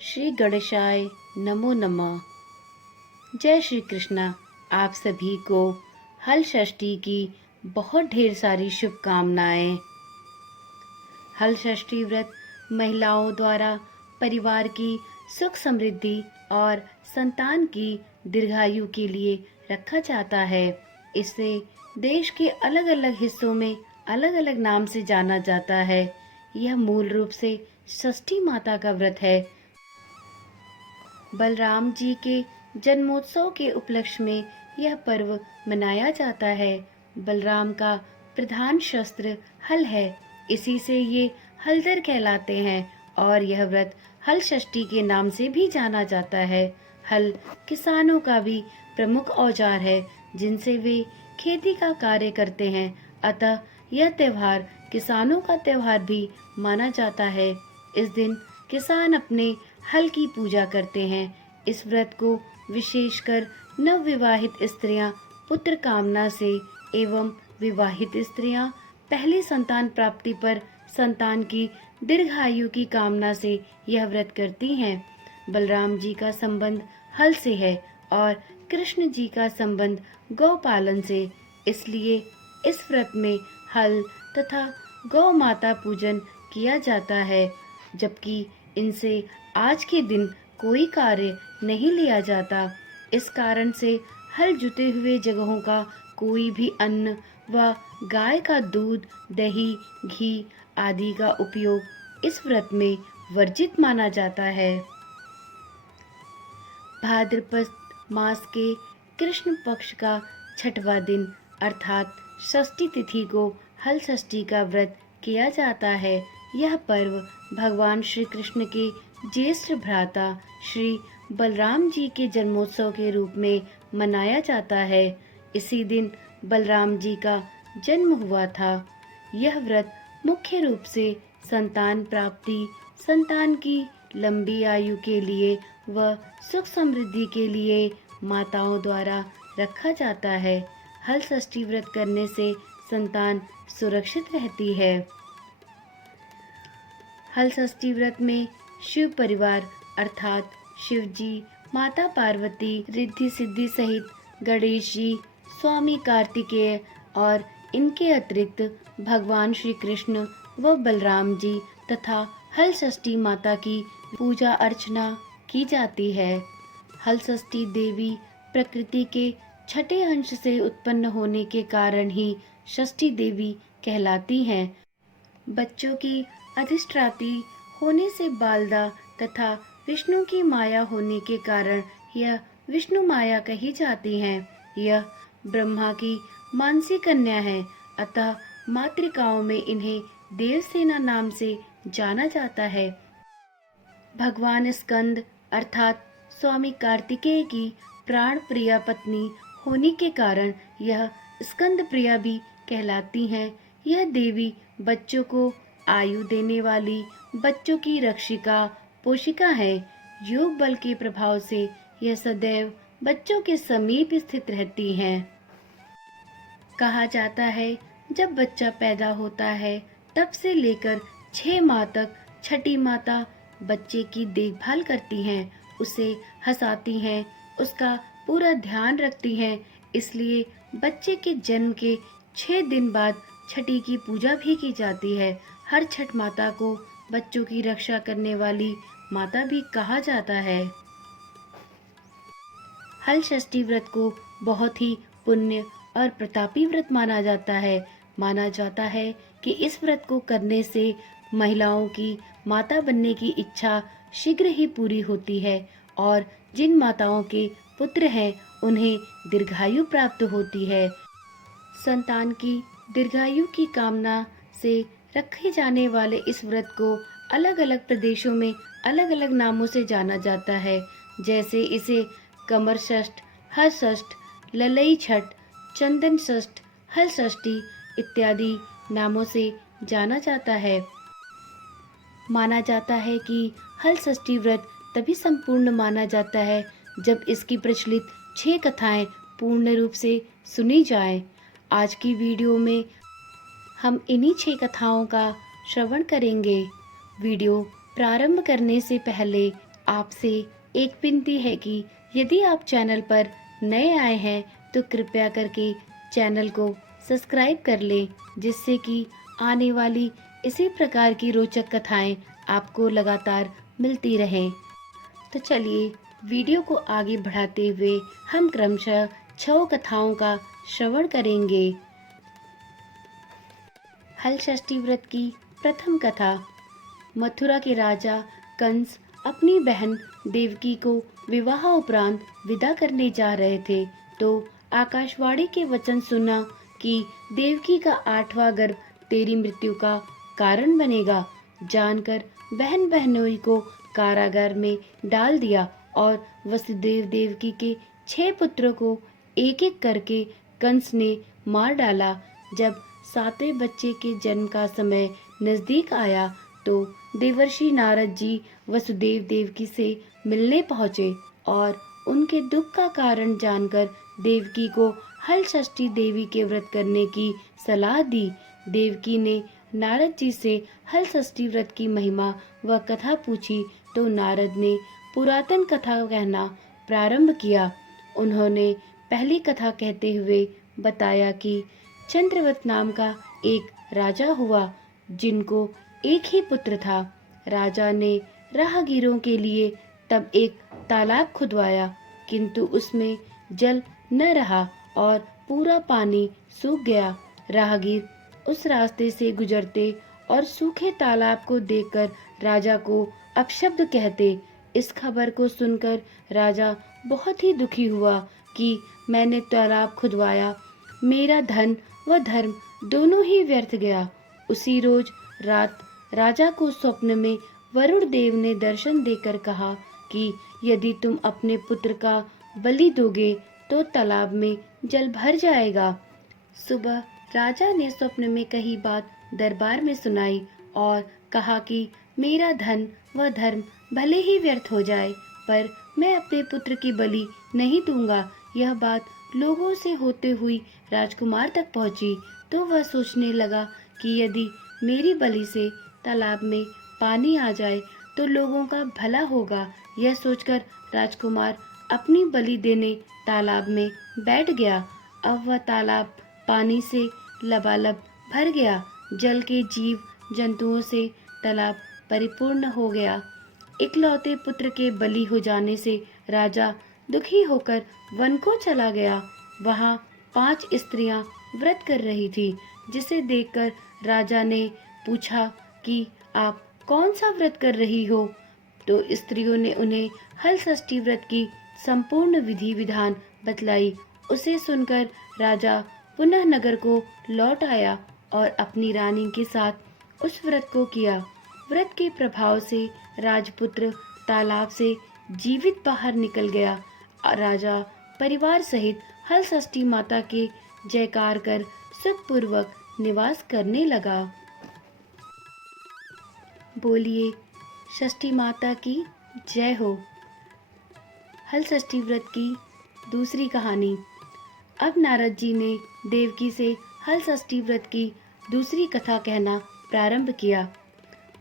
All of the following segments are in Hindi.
श्री गणेशाय नमो नमः। जय श्री कृष्णा। आप सभी को हल षष्ठी की बहुत ढेर सारी शुभकामनाएं। हल षष्ठी व्रत महिलाओं द्वारा परिवार की सुख समृद्धि और संतान की दीर्घायु के लिए रखा जाता है। इसे देश के अलग अलग हिस्सों में अलग अलग नाम से जाना जाता है। यह मूल रूप से षष्ठी माता का व्रत है। बलराम जी के जन्मोत्सव के उपलक्ष्य में यह पर्व मनाया जाता है। बलराम का प्रधान शस्त्र हल है, इसी से ये हलधर कहलाते हैं और यह व्रत हल षष्ठी के नाम से भी जाना जाता है। हल किसानों का भी प्रमुख औजार है जिनसे वे खेती का कार्य करते हैं, अतः यह त्योहार किसानों का त्योहार भी माना जाता है। इस दिन किसान अपने हल की पूजा करते हैं। इस व्रत को विशेषकर नवविवाहित स्त्रियां पुत्र कामना से एवं विवाहित स्त्रियां पहली संतान प्राप्ति पर संतान की दीर्घायु की कामना से यह व्रत करती हैं। बलराम जी का संबंध हल से है और कृष्ण जी का संबंध गौ पालन से, इसलिए इस व्रत में हल तथा गौ माता पूजन किया जाता है, जबकि इनसे आज के दिन कोई कार्य नहीं लिया जाता। इस कारण से हल जुते हुए जगहों का कोई भी अन्न व गाय का दूध, दही, घी आदि का उपयोग इस व्रत में वर्जित माना जाता है। भाद्रपद मास के कृष्ण पक्ष का छठवां दिन अर्थात षष्ठी तिथि को हल षष्ठी का व्रत किया जाता है। यह पर्व भगवान श्री कृष्ण के ज्येष्ठ भ्राता श्री बलराम जी के जन्मोत्सव के रूप में मनाया जाता है। इसी दिन बलराम जी का जन्म हुआ था। यह व्रत मुख्य रूप से संतान प्राप्ति, संतान की लंबी आयु के लिए व सुख समृद्धि के लिए माताओं द्वारा रखा जाता है। हल षष्ठी व्रत करने से संतान सुरक्षित रहती है। हल षष्ठी व्रत में शिव परिवार अर्थात शिव जी, माता पार्वती, रिद्धि सिद्धि सहित गणेश जी, स्वामी कार्तिकेय और इनके अतिरिक्त भगवान श्री कृष्ण व बलराम जी तथा हल षष्ठी माता की पूजा अर्चना की जाती है। हल षष्ठी देवी प्रकृति के छठे अंश से उत्पन्न होने के कारण ही षष्ठी देवी कहलाती हैं। बच्चों की अधिष्ठात्री होने से बालदा तथा विष्णु की माया होने के कारण यह विष्णु माया कही जाती हैं। यह ब्रह्मा की मानसी कन्या है, अतः मातृकाओं में इन्हें देवसेना नाम से जाना जाता है। भगवान स्कंद अर्थात स्वामी कार्तिकेय की प्राण प्रिया पत्नी होने के कारण यह स्कंद प्रिया भी कहलाती हैं। यह देवी बच्चों को आयु देने वाली, बच्चों की रक्षिका पोषिका है। योग बल के प्रभाव से यह सदैव बच्चों के समीप स्थित रहती हैं। कहा जाता है जब बच्चा पैदा होता है तब से लेकर 6 माह तक छठी माता बच्चे की देखभाल करती हैं, उसे हंसाती हैं, उसका पूरा ध्यान रखती हैं। इसलिए बच्चे के जन्म के 6 दिन बाद छठी की पूजा भी की जाती है। हर छठ माता को बच्चों की रक्षा करने वाली माता भी कहा जाता है। हल षष्ठी व्रत को बहुत ही पुण्य और प्रतापी व्रत माना जाता है। माना जाता है कि इस व्रत को करने से महिलाओं की माता बनने की इच्छा शीघ्र ही पूरी होती है और जिन माताओं के पुत्र हैं उन्हें दीर्घायु प्राप्त होती है। संतान की दीर्घायु की कामना से रखे जाने वाले इस व्रत को अलग अलग प्रदेशों में अलग अलग नामों से जाना जाता है। जैसे इसे कमर षष्ठ, हर षष्ठ, ललई छठ, चंदन षष्ठ, हल षष्ठी इत्यादि नामों से जाना जाता है। माना जाता है कि हल षष्ठी व्रत तभी संपूर्ण माना जाता है जब इसकी प्रचलित 6 कथाएं पूर्ण रूप से सुनी जाएं। आज की वीडियो में हम इन्हीं 6 कथाओं का श्रवण करेंगे। वीडियो प्रारंभ करने से पहले आपसे एक विनती है कि यदि आप चैनल पर नए आए हैं तो कृपया करके चैनल को सब्सक्राइब कर लें, जिससे कि आने वाली इसी प्रकार की रोचक कथाएं आपको लगातार मिलती रहें। तो चलिए वीडियो को आगे बढ़ाते हुए हम क्रमशः 6 कथाओं का श्रवण करेंगे। हल षष्ठी व्रत की प्रथम कथा। मथुरा के राजा कंस अपनी बहन देवकी को विवाह उपरांत विदा करने जा रहे थे तो आकाशवाणी के वचन सुना कि देवकी का 8वां गर्भ तेरी मृत्यु का कारण बनेगा। जानकर बहन बहनोई को कारागार में डाल दिया और वसुदेव देवकी के 6 पुत्रों को एक एक करके कंस ने मार डाला। जब 7वें बच्चे के जन्म का समय नजदीक आया तो देवर्षि नारद जी वसुदेव देवकी से मिलने पहुँचे और उनके दुख का कारण जानकर देवकी को हल षष्ठी देवी के व्रत करने की सलाह दी। देवकी ने नारद जी से हल षष्ठी व्रत की महिमा व कथा पूछी तो नारद ने पुरातन कथा कहना प्रारंभ किया। उन्होंने पहली कथा कहते हुए बताया कि चंद्रवत नाम का एक राजा हुआ जिनको एक ही पुत्र था। राजा ने राहगीरों के लिए तब एक तालाब खुदवाया, किंतु उसमें जल न रहा और पूरा पानी सूख गया। राहगीर उस रास्ते से गुजरते और सूखे तालाब को देखकर राजा को अपशब्द कहते। इस खबर को सुनकर राजा बहुत ही दुखी हुआ कि मैंने तालाब खुदवाया, मेरा धन व धर्म दोनों ही व्यर्थ गया। उसी रोज रात राजा को स्वप्न में वरुण देव ने दर्शन देकर कहा कि यदि तुम अपने पुत्र का बलि दोगे तो तालाब में जल भर जाएगा। सुबह राजा ने स्वप्न में कही बात दरबार में सुनाई और कहा कि मेरा धन व धर्म भले ही व्यर्थ हो जाए पर मैं अपने पुत्र की बलि नहीं दूंगा। यह बात लोगों से होते हुई राजकुमार तक पहुंची तो वह सोचने लगा कि यदि मेरी बलि से तालाब में पानी आ जाए तो लोगों का भला होगा। यह सोचकर राजकुमार अपनी बलि देने तालाब में बैठ गया। अब वह तालाब पानी से लबालब भर गया। जल के जीव जंतुओं से तालाब परिपूर्ण हो गया। इकलौते पुत्र के बलि हो जाने से राजा दुखी होकर वन को चला गया। वहाँ 5 स्त्रियां व्रत कर रही थी, जिसे देखकर राजा ने पूछा कि आप कौन सा व्रत कर रही हो। तो स्त्रियों ने उन्हें हल षष्ठी व्रत की संपूर्ण विधि विधान बतलाई। उसे सुनकर राजा पुनः नगर को लौट आया और अपनी रानी के साथ उस व्रत को किया। व्रत के प्रभाव से राजपुत्र तालाब से जीवित बाहर निकल गया। राजा परिवार सहित हल षष्ठी माता के जयकार कर सुखपूर्वक निवास करने लगा। बोलिए षष्ठी माता की जय हो। हल षष्ठी व्रत की दूसरी कहानी। अब नारद जी ने देवकी से हल षष्ठी व्रत की दूसरी कथा कहना प्रारंभ किया।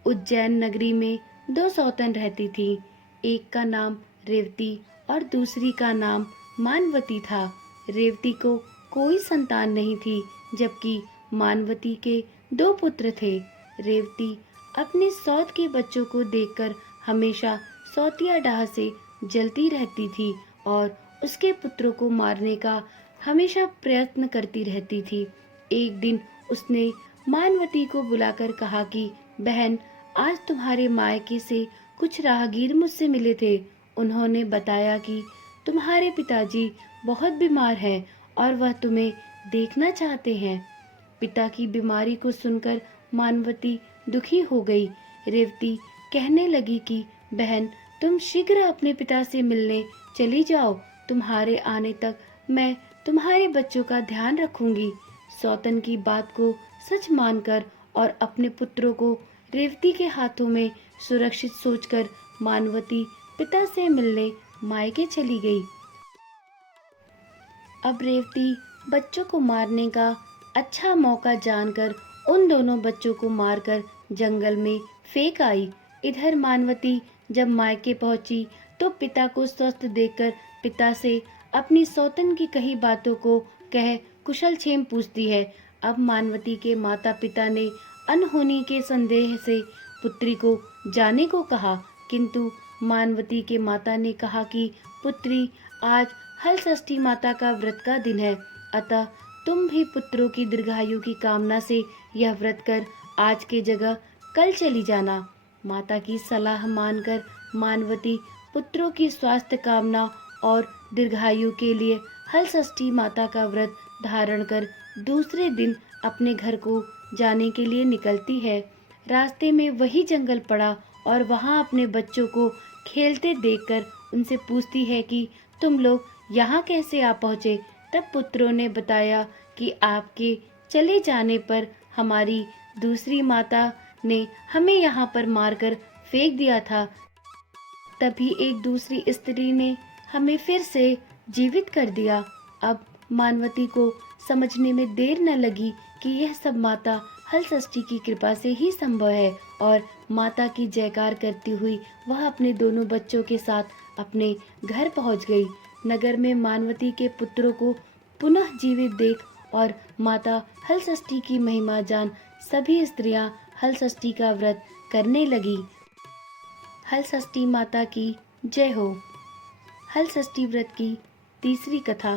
उज्जैन नगरी में 2 सौतन रहती थी। एक का नाम रेवती और दूसरी का नाम मानवती था। रेवती को कोई संतान नहीं थी, जबकि मानवती के 2 पुत्र थे। रेवती अपने सौत के बच्चों को देखकर हमेशा सौतिया डाह से जलती रहती थी और उसके पुत्रों को मारने का हमेशा प्रयत्न करती रहती थी। एक दिन उसने मानवती को बुलाकर कहा कि बहन, आज तुम्हारे मायके से कुछ राहगीर मुझसे मिले थे। उन्होंने बताया कि तुम्हारे पिताजी बहुत बीमार हैं और वह तुम्हें देखना चाहते हैं। पिता की बीमारी को सुनकर मानवती दुखी हो गई। रेवती कहने लगी कि बहन, तुम शीघ्र अपने पिता से मिलने चली जाओ। तुम्हारे आने तक मैं तुम्हारे बच्चों का ध्यान रखूंगी। सौतन की बात को सच मानकर और अपने पुत्रों को रेवती के हाथों में सुरक्षित सोचकर मानवती पिता से मिलने मायके चली गई। अब रेवती बच्चों को मारने का अच्छा मौका जानकर उन दोनों बच्चों को मारकर जंगल में फेंक आई। इधर मानवती जब मायके पहुंची तो पिता को स्वस्थ देखकर पिता से अपनी सौतन की कही बातों को कह कुशल क्षेम पूछती है। अब मानवती के माता पिता ने अनहोनी के संदेह से पुत्री को जाने को कहा, किंतु मानवती के माता ने कहा कि पुत्री, आज हलषष्ठी माता का व्रत का दिन है, अतः तुम भी पुत्रों की दीर्घायु की कामना से यह व्रत कर आज के जगह कल चली जाना। माता की सलाह मानकर मानवती पुत्रों की स्वास्थ्य कामना और दीर्घायु के लिए हलषष्ठी माता का व्रत धारण कर दूसरे दिन अपने घर को जाने के लिए निकलती है। रास्ते में वही जंगल पड़ा और वहां अपने बच्चों को खेलते देखकर उनसे पूछती है कि तुम लोग यहाँ कैसे आ पहुँचे। तब पुत्रों ने बताया कि आपके चले जाने पर हमारी दूसरी माता ने हमें यहाँ पर मारकर फेंक दिया था, तभी एक दूसरी स्त्री ने हमें फिर से जीवित कर दिया। अब मानवती को समझने में देर न लगी कि यह सब माता हलषष्ठी की कृपा से ही संभव है, और माता की जयकार करती हुई वह अपने दोनों बच्चों के साथ अपने घर पहुंच गई। नगर में मानवती के पुत्रों को पुनः जीवित देख और माता हलषष्ठी की महिमा जान सभी स्त्रियां हलषष्ठी का व्रत करने लगी। हलषष्ठी माता की जय हो। हलषष्ठी व्रत की तीसरी कथा।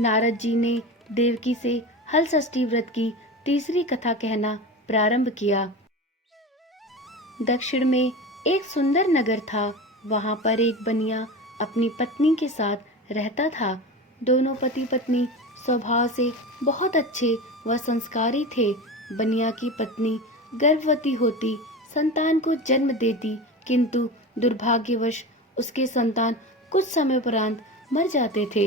नारद जी ने देवकी से हलषष्ठी व्रत की तीसरी कथा कहना प्रारंभ किया। दक्षिण में एक सुंदर नगर था। वहां पर एक बनिया अपनी पत्नी के साथ रहता था। दोनों पति पत्नी स्वभाव से बहुत अच्छे व संस्कारी थे। बनिया की पत्नी गर्भवती होती संतान को जन्म देती, किंतु दुर्भाग्यवश उसके संतान कुछ समय उपरांत मर जाते थे।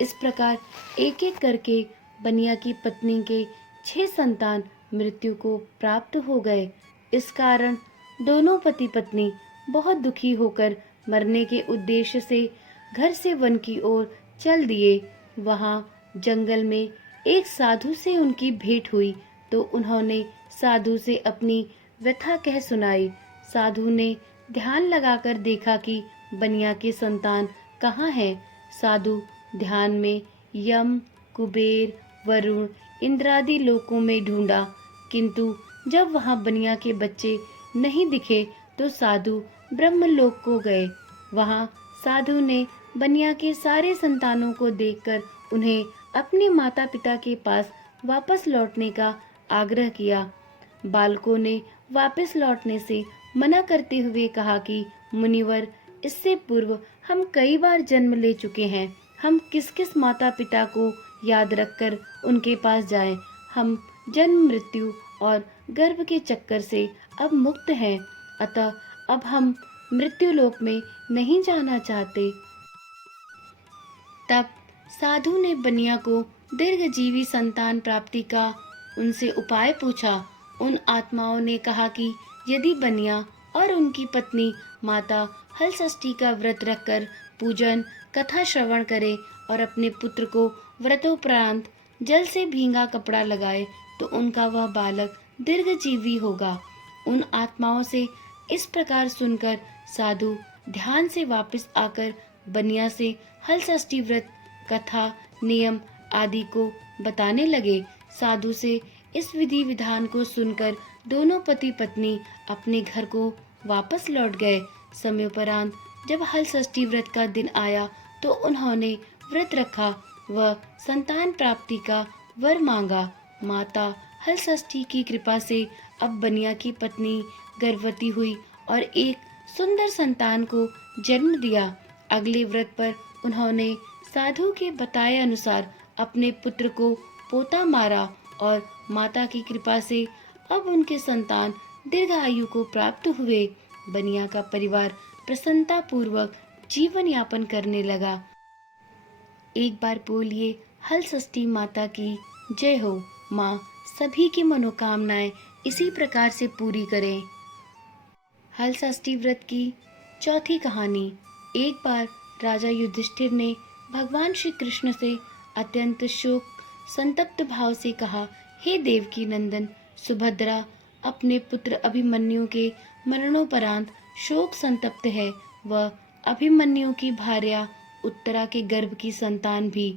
इस प्रकार एक एक करके बनिया की पत्नी के 6 संतान मृत्यु को प्राप्त हो गए। इस कारण दोनों पति पत्नी बहुत दुखी होकर मरने के उद्देश्य से घर से वन की ओर चल दिए। वहां जंगल में एक साधु से उनकी भेंट हुई तो उन्होंने साधु से अपनी व्यथा कह सुनाई। साधु ने ध्यान लगाकर देखा कि बनिया के संतान कहाँ हैं। साधु ध्यान में यम, कुबेर, वरुण, इंद्रादि लोकों में ढूंढा, किंतु जब वहां बनिया के बच्चे नहीं दिखे तो साधु ब्रह्मलोक को गए। वहां साधु ने बनिया के सारे संतानों को देखकर उन्हें अपने माता पिता के पास वापस लौटने का आग्रह किया। बालकों ने वापस लौटने से मना करते हुए कहा कि मुनिवर, इससे पूर्व हम कई बार जन्म ले चुके हैं। हम किस किस माता पिता को याद रखकर उनके पास जाएं। हम जन्म मृत्यु और गर्भ के चक्कर से अब मुक्त हैं, अतः अब हम मृत्यु लोक में नहीं जाना चाहते। तब साधु ने बनिया को दीर्घजीवी संतान प्राप्ति का उनसे उपाय पूछा। उन आत्माओं ने कहा कि यदि बनिया और उनकी पत्नी माता हलषष्ठी का व्रत रखकर पूजन कथा श्रवण करे और अपने पुत्र को व्रतोपरांत जल से भींगा कपड़ा लगाए तो उनका वह बालक दीर्घजीवी होगा। उन आत्माओं से इस प्रकार सुनकर साधु ध्यान से वापस आकर बनिया से हलषष्ठी व्रत कथा नियम आदि को बताने लगे। साधु से इस विधि विधान को सुनकर दोनों पति पत्नी अपने घर को वापस लौट गए। समयोपरांत जब हलषष्ठी व्रत का दिन आया तो उन्होंने व्रत रखा व संतान प्राप्ति का वर मांगा। माता हलषष्ठी की कृपा से अब बनिया की पत्नी गर्भवती हुई और एक सुंदर संतान को जन्म दिया। अगले व्रत पर उन्होंने साधु के बताए अनुसार अपने पुत्र को पोता मारा और माता की कृपा से अब उनके संतान दीर्घायु को प्राप्त हुए। बनिया का परिवार प्रसन्नता पूर्वक जीवन यापन करने लगा। एक बार बोलिए हलषष्ठी माता की जय हो। माँ सभी की मनोकामनाएं इसी प्रकार से पूरी करें। हलषष्ठी व्रत की चौथी कहानी। एक बार राजा युधिष्ठिर ने भगवान श्री कृष्ण से अत्यंत शोक संतप्त भाव से कहा, हे देवकी नंदन, सुभद्रा अपने पुत्र अभिमन्यु के मरणोपरांत शोक संतप्त है। वह अभिमन्यु की भार्या उत्तरा के गर्भ की संतान भी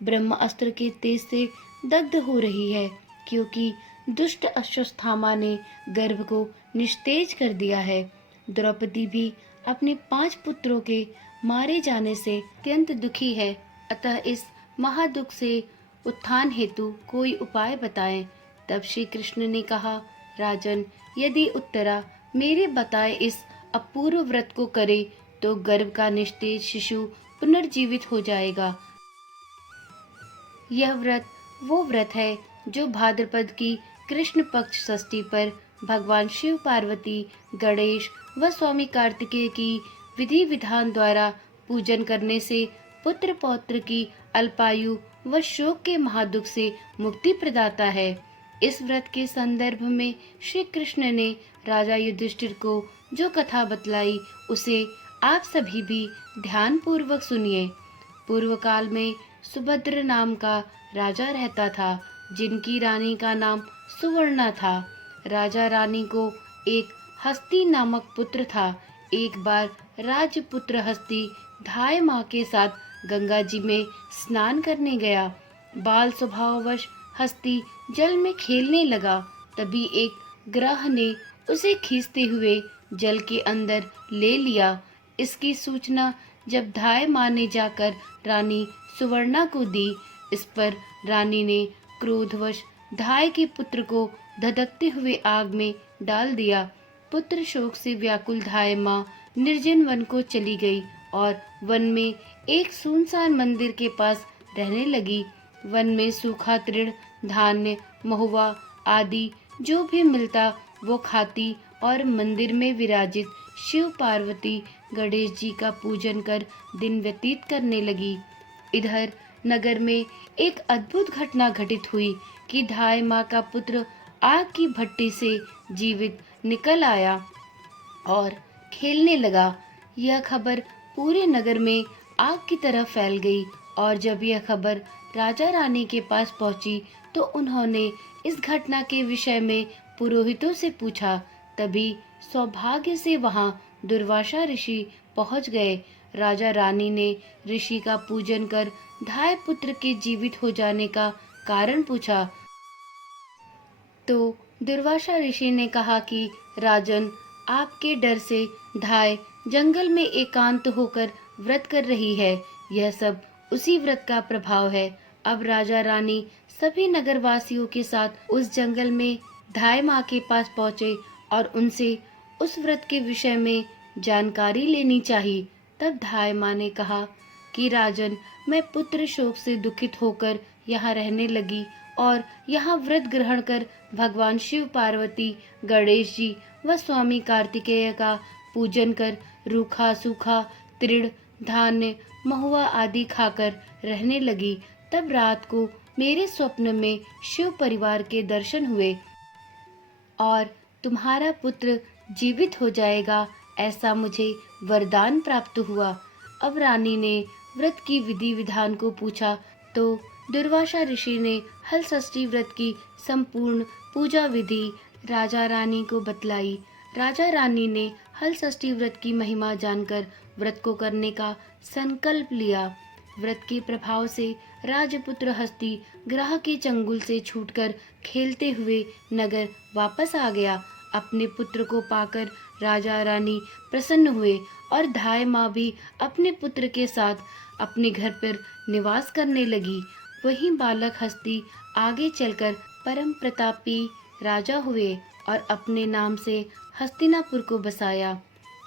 ब्रह्मास्त्र के तेज से दग्ध हो रही है, क्योंकि दुष्ट अश्वत्थामा ने गर्भ को निस्तेज कर दिया है। द्रौपदी भी अपने 5 पुत्रों के मारे जाने से अत्यंत दुखी है। अतः इस महादुख से उत्थान हेतु कोई उपाय बताएं। तब श्री कृष्ण ने कहा, राजन, यदि उत्तरा मेरे बताए इस अपूर्व व्रत को करे तो गर्भ का निस्तेज शिशु पुनर्जीवित हो जाएगा। यह व्रत वो व्रत है जो भाद्रपद की कृष्ण पक्ष षष्ठी पर भगवान शिव, पार्वती, गणेश व स्वामी कार्तिकेय की विधि विधान द्वारा पूजन करने से पुत्र पौत्र की अल्पायु व शोक के महादुख से मुक्ति प्रदाता है। इस व्रत के संदर्भ में श्री कृष्ण ने राजा युधिष्ठिर को जो कथा बतलाई उसे आप सभी भी ध्यान पूर्वक सुनिए। पूर्व काल में सुभद्र नाम का राजा रहता था, जिनकी रानी का नाम सुवर्णा था। राजा रानी को एक हस्ती नामक पुत्र था। एक बार राजपुत्र हस्ती धाय माँ के साथ गंगा जी में स्नान करने गया। बाल स्वभाववश हस्ती जल में खेलने लगा। तभी एक ग्रह ने उसे खींचते हुए जल के अंदर ले लिया। इसकी सूचना जब धाय माँ ने जाकर रानी सुवर्णा को दी, इस पर रानी ने क्रोधवश धाय के पुत्र को धधकते हुए आग में डाल दिया। पुत्र शोक से व्याकुल धाय माँ निर्जन वन को चली गई और वन में एक सुनसान मंदिर के पास रहने लगी। वन में सूखा तृण, धान्य, महुआ आदि जो भी मिलता वो खाती और मंदिर में विराजित शिव, पार्वती, गणेश जी का पूजन कर दिन व्यतीत करने लगी। इधर नगर में एक अद्भुत घटना घटित हुई कि धाय माँ का पुत्र आग की भट्टी से जीवित निकल आया और खेलने लगा। यह खबर पूरे नगर में आग की तरह फैल गई और जब यह खबर राजा रानी के पास पहुंची तो उन्होंने इस घटना के विषय में पुरोहितों से पूछा। तभी सौभाग्य से वहां दुर्वासा ऋषि पहुंच गए। राजा रानी ने ऋषि का पूजन कर धाय पुत्र के जीवित हो जाने का कारण पूछा तो दुर्वासा ऋषि ने कहा कि राजन, आपके डर से धाय जंगल में एकांत होकर व्रत कर रही है। यह सब उसी व्रत का प्रभाव है। अब राजा रानी सभी नगरवासियों के साथ उस जंगल में धाय माँ के पास पहुँचे और उनसे उस व्रत के विषय में जानकारी लेनी चाहिए। तब धाय माँ ने कहा कि राजन, मैं पुत्र शोक से दुखित होकर यहाँ रहने लगी और यहाँ व्रत ग्रहण कर भगवान शिव, पार्वती, गणेश जी व स्वामी कार्तिकेय का पूजन कर रूखा सूखा तृण, धान्य, महुआ आदि खाकर रहने लगी। तब रात को मेरे स्वप्न में शिव परिवार के दर्शन हुए और तुम्हारा पुत्र जीवित हो जाएगा, ऐसा मुझे वरदान प्राप्त हुआ। अब रानी ने व्रत की विधि विधान को पूछा तो दुर्वासा ऋषि ने हल षष्ठी व्रत की संपूर्ण पूजा विधि राजा रानी को बतलाई। राजा रानी ने हल षष्ठी व्रत की महिमा जानकर व्रत को करने का संकल्प लिया। व्रत के प्रभाव से राजपुत्र हस्ती ग्रह के चंगुल से छूटकर खेलते हुए नगर वापस आ गया। अपने पुत्र को पाकर राजा रानी प्रसन्न हुए और धाय माँ भी अपने पुत्र के साथ अपने घर पर निवास करने लगी। वहीं बालक हस्ती आगे चलकर परम प्रतापी राजा हुए और अपने नाम से हस्तिनापुर को बसाया।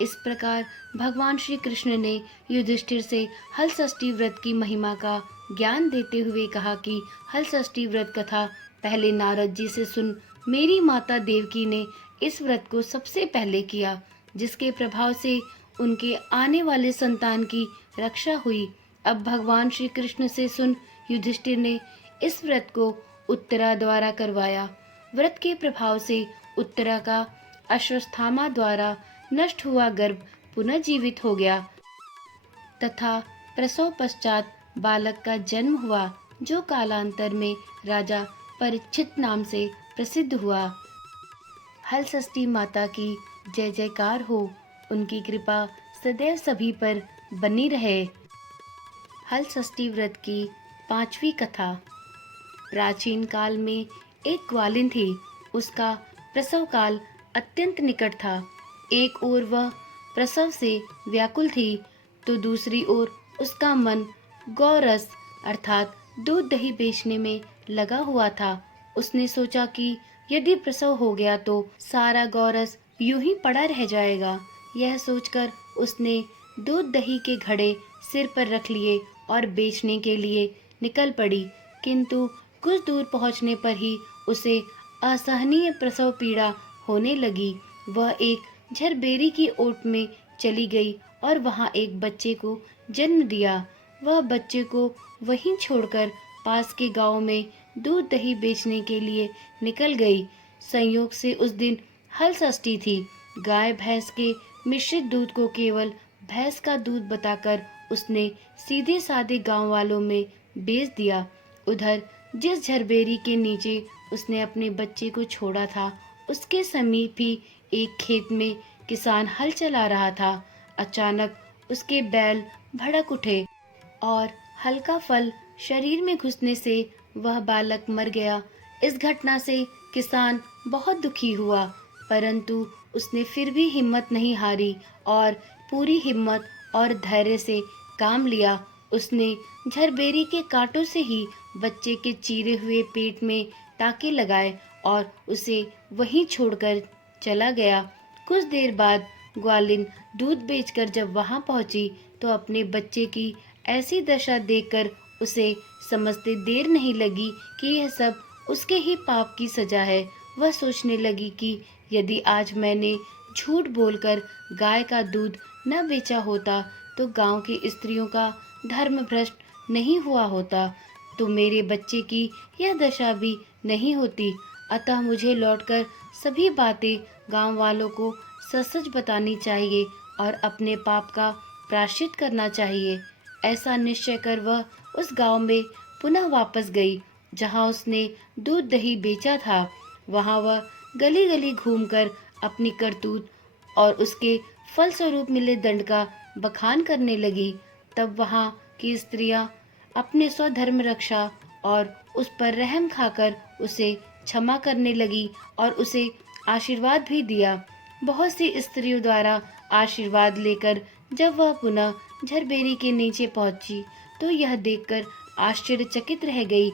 इस प्रकार भगवान श्री कृष्ण ने युधिष्ठिर से हल षष्ठी व्रत की महिमा का ज्ञान देते हुए कहा कि हल षष्ठी व्रत कथा पहले नारद जी से सुन। मेरी माता देवकी ने इस व्रत को सबसे पहले किया, जिसके प्रभाव से उनके आने वाले संतान की रक्षा हुई। अब भगवान श्री कृष्ण से सुन। युधिष्ठिर ने इस व्रत को उत्तरा द्वारा करवाया। व्रत के प्रभाव से उत्तरा का अश्वत्थामा द्वारा नष्ट हुआ गर्भ पुनः जीवित हो गया तथा प्रसव पश्चात बालक का जन्म हुआ, जो कालांतर में राजा परीक्षित नाम से प्रसिद्ध हुआ। हल षष्ठी माता की जय जयकार हो। उनकी कृपा सदैव सभी पर बनी रहे। हल षष्ठी व्रत की 5वीं कथा। प्राचीन काल में एक ग्वालिन थी। उसका प्रसव काल अत्यंत निकट था। एक ओर वह प्रसव से व्याकुल थी, तो दूसरी ओर उसका मन गौरस अर्थात दूध दही बेचने में लगा हुआ था। उसने सोचा कि यदि प्रसव हो गया तो सारा गौरस यूं ही पड़ा रह जाएगा। यह सोचकर उसने दूध दही के घड़े सिर पर रख लिए और बेचने के लिए निकल पड़ी। किंतु कुछ दूर पहुंचने पर ही उसे असहनीय प्रसव पीड़ा होने लगी। वह एक झरबेरी की ओट में चली गई और वहां एक बच्चे को जन्म दिया। वह बच्चे को वहीं छोड़कर पास के गांव में दूध दही बेचने के लिए निकल गई। संयोग से उस दिन हल षष्ठी थी। गाय भैंस के मिश्रित दूध को केवल भैंस का दूध बताकर उसने सीधे साधे गांव वालों में बेच दिया। उधर जिस झरबेरी के नीचे उसने अपने बच्चे को छोड़ा था, उसके समीप ही एक खेत में किसान हल चला रहा था। अचानक उसके बैल भड़क उठे और हल्का फल शरीर में घुसने से वह बालक मर गया। इस घटना से किसान बहुत दुखी हुआ, परंतु उसने फिर भी हिम्मत नहीं हारी और पूरी हिम्मत और धैर्य से काम लिया। उसने झरबेरी के कांटों से ही बच्चे के चीरे हुए पेट में टाके लगाए और उसे वहीं छोड़कर चला गया। कुछ देर बाद ग्वालिन दूध बेचकर जब वहां पहुंची तो अपने बच्चे की ऐसी दशा देखकर उसे समझते देर नहीं लगी कि यह सब उसके ही पाप की सजा है। वह सोचने लगी कि यदि आज मैंने झूठ बोलकर गाय का दूध न बेचा होता तो गांव की स्त्रियों का धर्म भ्रष्ट नहीं हुआ होता, तो मेरे बच्चे की यह दशा भी नहीं होती। अतः मुझे लौटकर सभी बातें गांव वालों को सच-सच बतानी चाहिए और अपने पाप का प्रायश्चित करना चाहिए। ऐसा निश्चय कर वह उस गांव में पुनः वापस गई जहां उसने दूध दही बेचा था। वहां वह गली-गली घूमकर अपनी करतूत और उसके फलस्वरूप मिले दंड का बखान करने लगी। तब वहां की स्त्रियां अपने स्वधर्म रक्षा और उस पर रहम खाकर उसे क्षमा करने लगी और उसे आशीर्वाद भी दिया। बहुत सी स्त्रियों द्वारा आशीर्वाद लेकर जब वह पुनः झरबेरी के नीचे पहुंची तो यह देखकर आश्चर्यचकित रह गई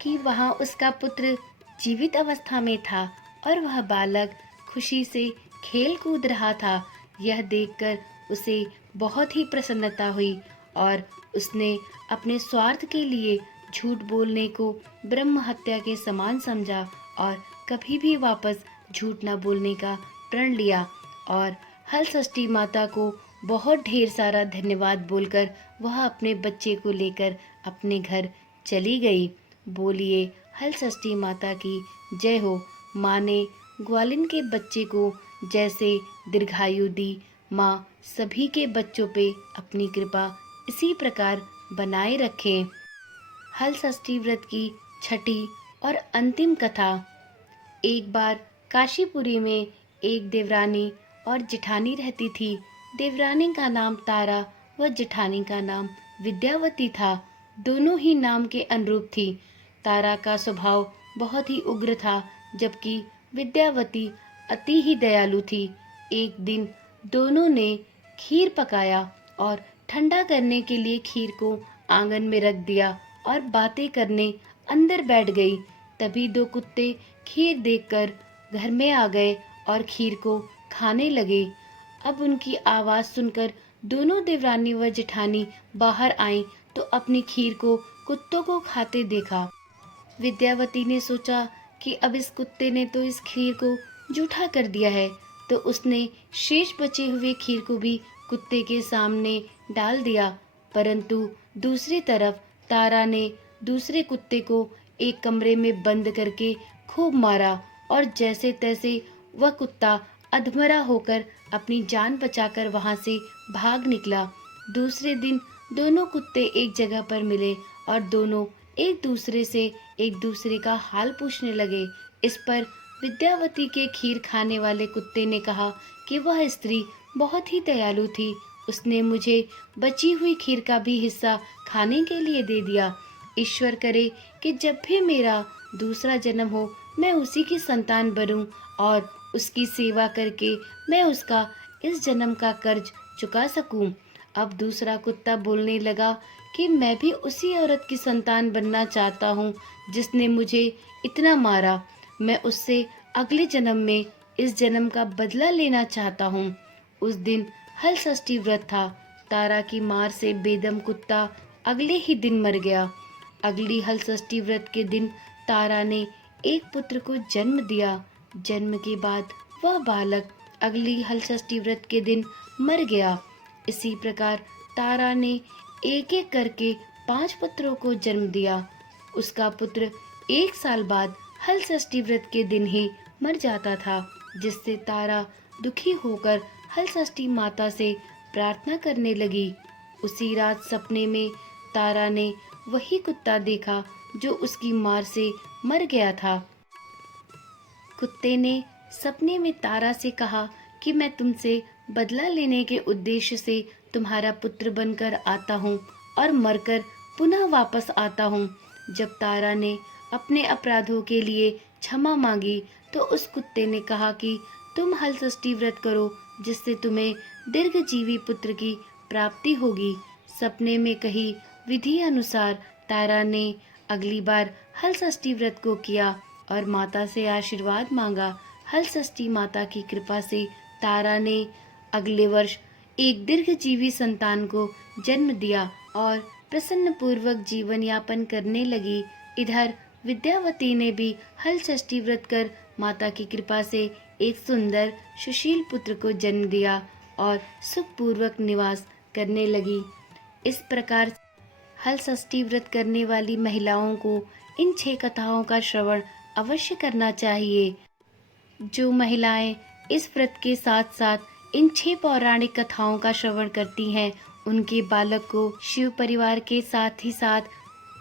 कि वहां उसका पुत्र जीवित अवस्था में था और वह बालक खुशी से खेल कूद रहा था। यह देखकर उसे बहुत ही प्रसन्नता हुई और उसने अपने स्वार्थ के लिए झूठ बोलने को ब्रह्म हत्या के समान समझा और कभी भी वापस झूठ न बोलने का प्रण लिया और हल षष्ठी माता को बहुत ढेर सारा धन्यवाद बोलकर वह अपने बच्चे को लेकर अपने घर चली गई। बोलिए हल षष्ठी माता की जय हो। माँ ने ग्वालिन के बच्चे को जैसे दीर्घायु दी, माँ सभी के बच्चों पे अपनी कृपा इसी प्रकार बनाए रखे। हल षष्ठी व्रत की छठी और अंतिम कथा। एक बार काशीपुरी में एक देवरानी और जेठानी रहती थी। देवरानी का नाम तारा व जेठानी का नाम विद्यावती था। दोनों ही नाम के अनुरूप थी। तारा का स्वभाव बहुत ही उग्र था, जबकि विद्यावती अति ही दयालु थी। एक दिन दोनों ने खीर पकाया और ठंडा करने के लिए खीर को आंगन में रख दिया और बातें करने अंदर बैठ गई। तभी दो कुत्ते खीर देखकर घर में आ गए और खीर को खाने लगे। अब उनकी आवाज सुनकर दोनों देवरानी व जेठानी बाहर आईं तो अपनी खीर को कुत्तों को खाते देखा। विद्यावती ने सोचा कि अब इस कुत्ते ने तो इस खीर को जूठा कर दिया है, तो उसने शेष बचे हुए खीर को भी कुत्ते के सामने डाल दिया। परंतु दूसरी तरफ तारा ने दूसरे कुत्ते को एक कमरे में बंद करके खूब मारा और जैसे तैसे वह कुत्ता अधमरा होकर अपनी जान बचाकर वहां से भाग निकला। दूसरे दिन दोनों कुत्ते एक जगह पर मिले और दोनों एक दूसरे का हाल पूछने लगे। इस पर विद्यावती के खीर खाने वाले कुत्ते ने कहा कि वह स्त्री बहुत ही दयालु थी। उसने मुझे बची हुई खीर का भी हिस्सा खाने के लिए दे दिया। ईश्वर करे कि जब भी मेरा दूसरा जन्म हो, मैं उसी की संतान बनूं और उसकी सेवा करके मैं उसका इस जन्म का कर्ज चुका सकूं। अब दूसरा कुत्ता बोलने लगा कि मैं भी उसी औरत की संतान बनना चाहता हूँ जिसने मुझे इतना मारा। मैं उससे अगले जन्म में इस जन्म का बदला लेना चाहता हूँ। उस दिन हल षष्ठी व्रत था। तारा की मार से बेदम कुत्ता अगले ही दिन मर गया। अगली हल षष्ठी व्रत के दिन तारा ने एक पुत्र को जन्म दिया। जन्म के बाद वह बालक अगली हल षष्ठी व्रत के दिन मर गया। इसी प्रकार तारा ने एक एक करके 5 पुत्रों को जन्म दिया। उसका पुत्र 1 साल बाद हल षष्ठी व्रत के दिन ही मर जाता था, जिससे तारा दुखी होकर हल षष्ठी माता से प्रार्थना करने लगी। उसी रात सपने में तारा ने वही कुत्ता देखा जो उसकी मार से मर गया था। कुत्ते ने सपने में तारा से कहा कि मैं तुमसे बदला लेने के उद्देश्य से तुम्हारा पुत्र बनकर आता हूँ और मरकर पुनः वापस आता हूँ। जब तारा ने अपने अपराधों के लिए क्षमा मांगी तो उस कुत्ते ने कहा कि तुम हल षष्ठी व्रत करो, जिससे तुम्हें दीर्घजीवी पुत्र की प्राप्ति होगी। सपने में कही विधि अनुसार तारा ने अगली बार हल षष्ठी व्रत को किया और माता से आशीर्वाद मांगा। हल षष्ठी माता की कृपा से तारा ने अगले वर्ष एक दीर्घजीवी संतान को जन्म दिया और प्रसन्न पूर्वक जीवन यापन करने लगी। इधर विद्यावती ने भी हल षष्ठी व्रत कर माता की कृपा से एक सुंदर सुशील पुत्र को जन्म दिया और सुखपूर्वक निवास करने लगी। इस प्रकार हल षष्ठी व्रत करने वाली महिलाओं को इन 6 कथाओं का श्रवण अवश्य करना चाहिए। जो महिलाएं इस व्रत के साथ साथ इन 6 पौराणिक कथाओं का श्रवण करती हैं, उनके बालक को शिव परिवार के साथ ही साथ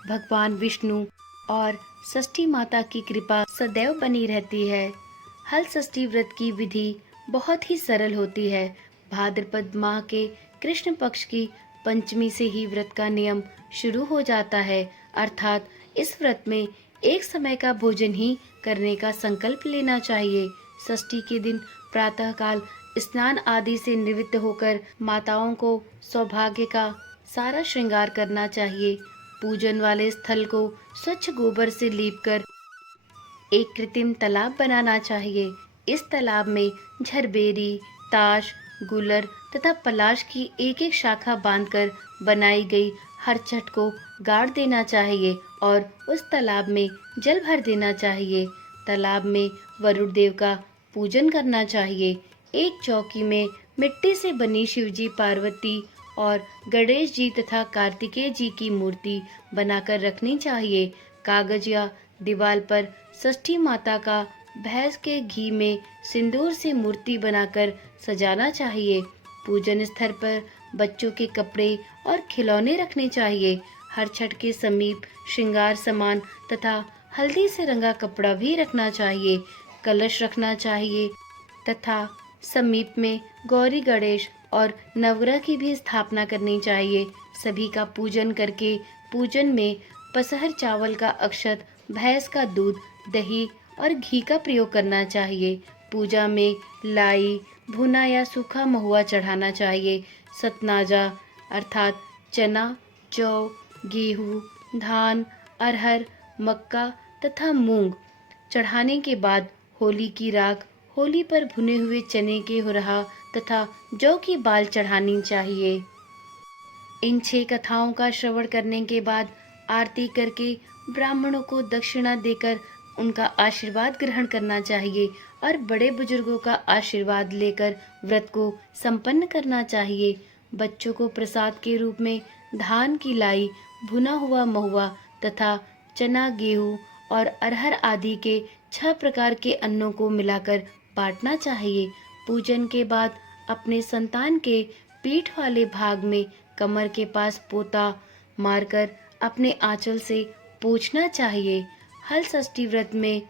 भगवान विष्णु और षष्ठी माता की कृपा सदैव बनी रहती है। हल षष्ठी व्रत की विधि बहुत ही सरल होती है। भाद्रपद माह के कृष्ण पक्ष की पंचमी से ही व्रत का नियम शुरू हो जाता है, अर्थात इस व्रत में एक समय का भोजन ही करने का संकल्प लेना चाहिए। षष्ठी के दिन प्रातःकाल स्नान आदि से निवृत्त होकर माताओं को सौभाग्य का सारा श्रृंगार करना चाहिए। पूजन वाले स्थल को स्वच्छ गोबर से लीपकर एक कृत्रिम तालाब बनाना चाहिए। इस तालाब में झरबेरी, ताश, गुलर तथा पलाश की एक एक शाखा बांधकर बनाई गई हर छठ को गाड़ देना चाहिए और उस तालाब में जल भर देना चाहिए। तालाब में वरुण देव का पूजन करना चाहिए। एक चौकी में मिट्टी से बनी शिवजी, पार्वती और गणेश जी तथा कार्तिकेय जी की मूर्ति बनाकर रखनी चाहिए। कागज या दीवार पर षष्ठी माता का भैंस के घी में सिंदूर से मूर्ति बनाकर सजाना चाहिए। पूजन स्थल पर बच्चों के कपड़े और खिलौने रखने चाहिए। हर छठ के समीप श्रृंगार सामान तथा हल्दी से रंगा कपड़ा भी रखना चाहिए। कलश रखना चाहिए तथा समीप में गौरी, गणेश और नवग्रह की भी स्थापना करनी चाहिए। सभी का पूजन करके पूजन में पसहर चावल का अक्षत, भैंस का दूध, दही और घी का प्रयोग करना चाहिए। पूजा में लाई, भुना या सूखा महुआ चढ़ाना चाहिए। सतनाजा अर्थात चना, जौ, गेहूँ, धान, अरहर, मक्का तथा मूंग चढ़ाने के बाद होली की राख, होली पर भुने हुए चने के हुरहा तथा जौ की बाल चढ़ानी चाहिए। इन 6 कथाओं का श्रवण करने के बाद आरती करके ब्राह्मणों को दक्षिणा देकर उनका आशीर्वाद ग्रहण करना चाहिए और बड़े बुजुर्गों का आशीर्वाद लेकर व्रत को संपन्न करना चाहिए। बच्चों को प्रसाद के रूप में धान की लाई, भुना हुआ महुआ तथा चना, गेहूँ और अरहर आदि के 6 प्रकार के अन्नों को मिलाकर बांटना चाहिए। पूजन के बाद अपने संतान के पीठ वाले भाग में कमर के पास पोता मारकर अपने आंचल से पोंछना चाहिए। हल षष्ठी व्रत में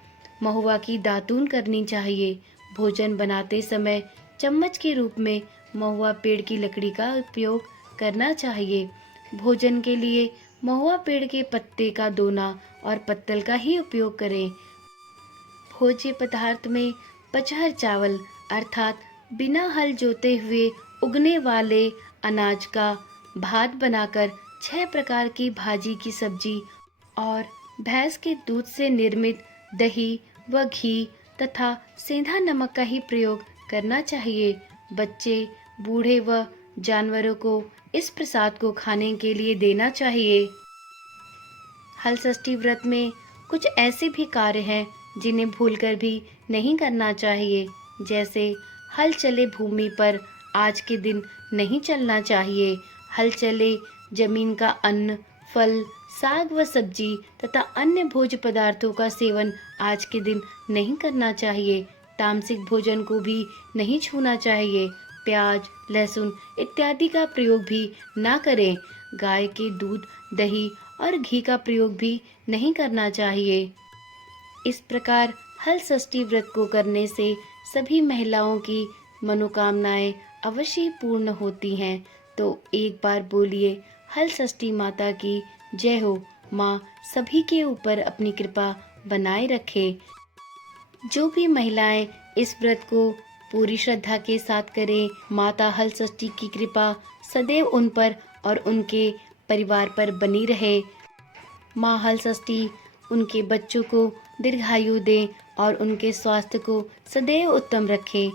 महुआ की दातून करनी चाहिए। भोजन बनाते समय चम्मच के रूप में महुआ पेड़ की लकड़ी का उपयोग करना चाहिए। भोजन के लिए महुआ पेड़ के पत्ते का दोना और पत्तल का ही उपयोग करें। भोज्य पदार्थ में पचहर चावल अर्थात बिना हल जोते हुए उगने वाले अनाज का भात बनाकर 6 प्रकार की भाजी की सब्जी और भैंस के दूध से निर्मित दही व घी तथा सेंधा नमक का ही प्रयोग करना चाहिए। बच्चे, बूढ़े व जानवरों को इस प्रसाद को खाने के लिए देना चाहिए। हल षष्ठी व्रत में कुछ ऐसे भी कार्य हैं जिन्हें भूलकर भी नहीं करना चाहिए, जैसे हल चले भूमि पर आज के दिन नहीं चलना चाहिए। हल चले जमीन का अन्न, फल, साग व सब्जी तथा अन्य भोज्य पदार्थों का सेवन आज के दिन नहीं करना चाहिए। तामसिक भोजन को भी नहीं छूना चाहिए। प्याज, लहसुन इत्यादि का प्रयोग भी ना करें। गाय के दूध, दही और घी का प्रयोग भी नहीं करना चाहिए। इस प्रकार हल षष्ठी व्रत को करने से सभी महिलाओं की मनोकामनाएं अवश्य पूर्ण होती हैं। तो एक बार बोलिए हल षष्ठी माता की जय हो। माँ सभी के ऊपर अपनी कृपा बनाए रखे। जो भी महिलाएं इस व्रत को पूरी श्रद्धा के साथ करें, माता हल षष्ठी की कृपा सदैव उन पर और उनके परिवार पर बनी रहे। माँ हल षष्ठी उनके बच्चों को दीर्घायु दें और उनके स्वास्थ्य को सदैव उत्तम रखे।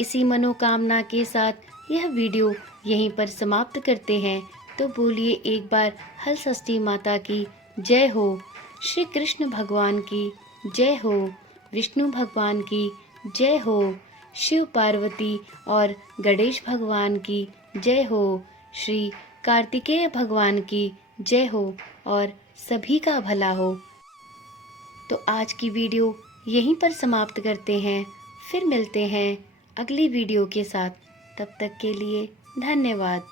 इसी मनोकामना के साथ यह वीडियो यहीं पर समाप्त करते हैं। तो बोलिए एक बार हल षष्ठी माता की जय हो। श्री कृष्ण भगवान की जय हो। विष्णु भगवान की जय हो। शिव पार्वती और गणेश भगवान की जय हो। श्री कार्तिकेय भगवान की जय हो और सभी का भला हो। तो आज की वीडियो यहीं पर समाप्त करते हैं। फिर मिलते हैं अगली वीडियो के साथ। तब तक के लिए धन्यवाद।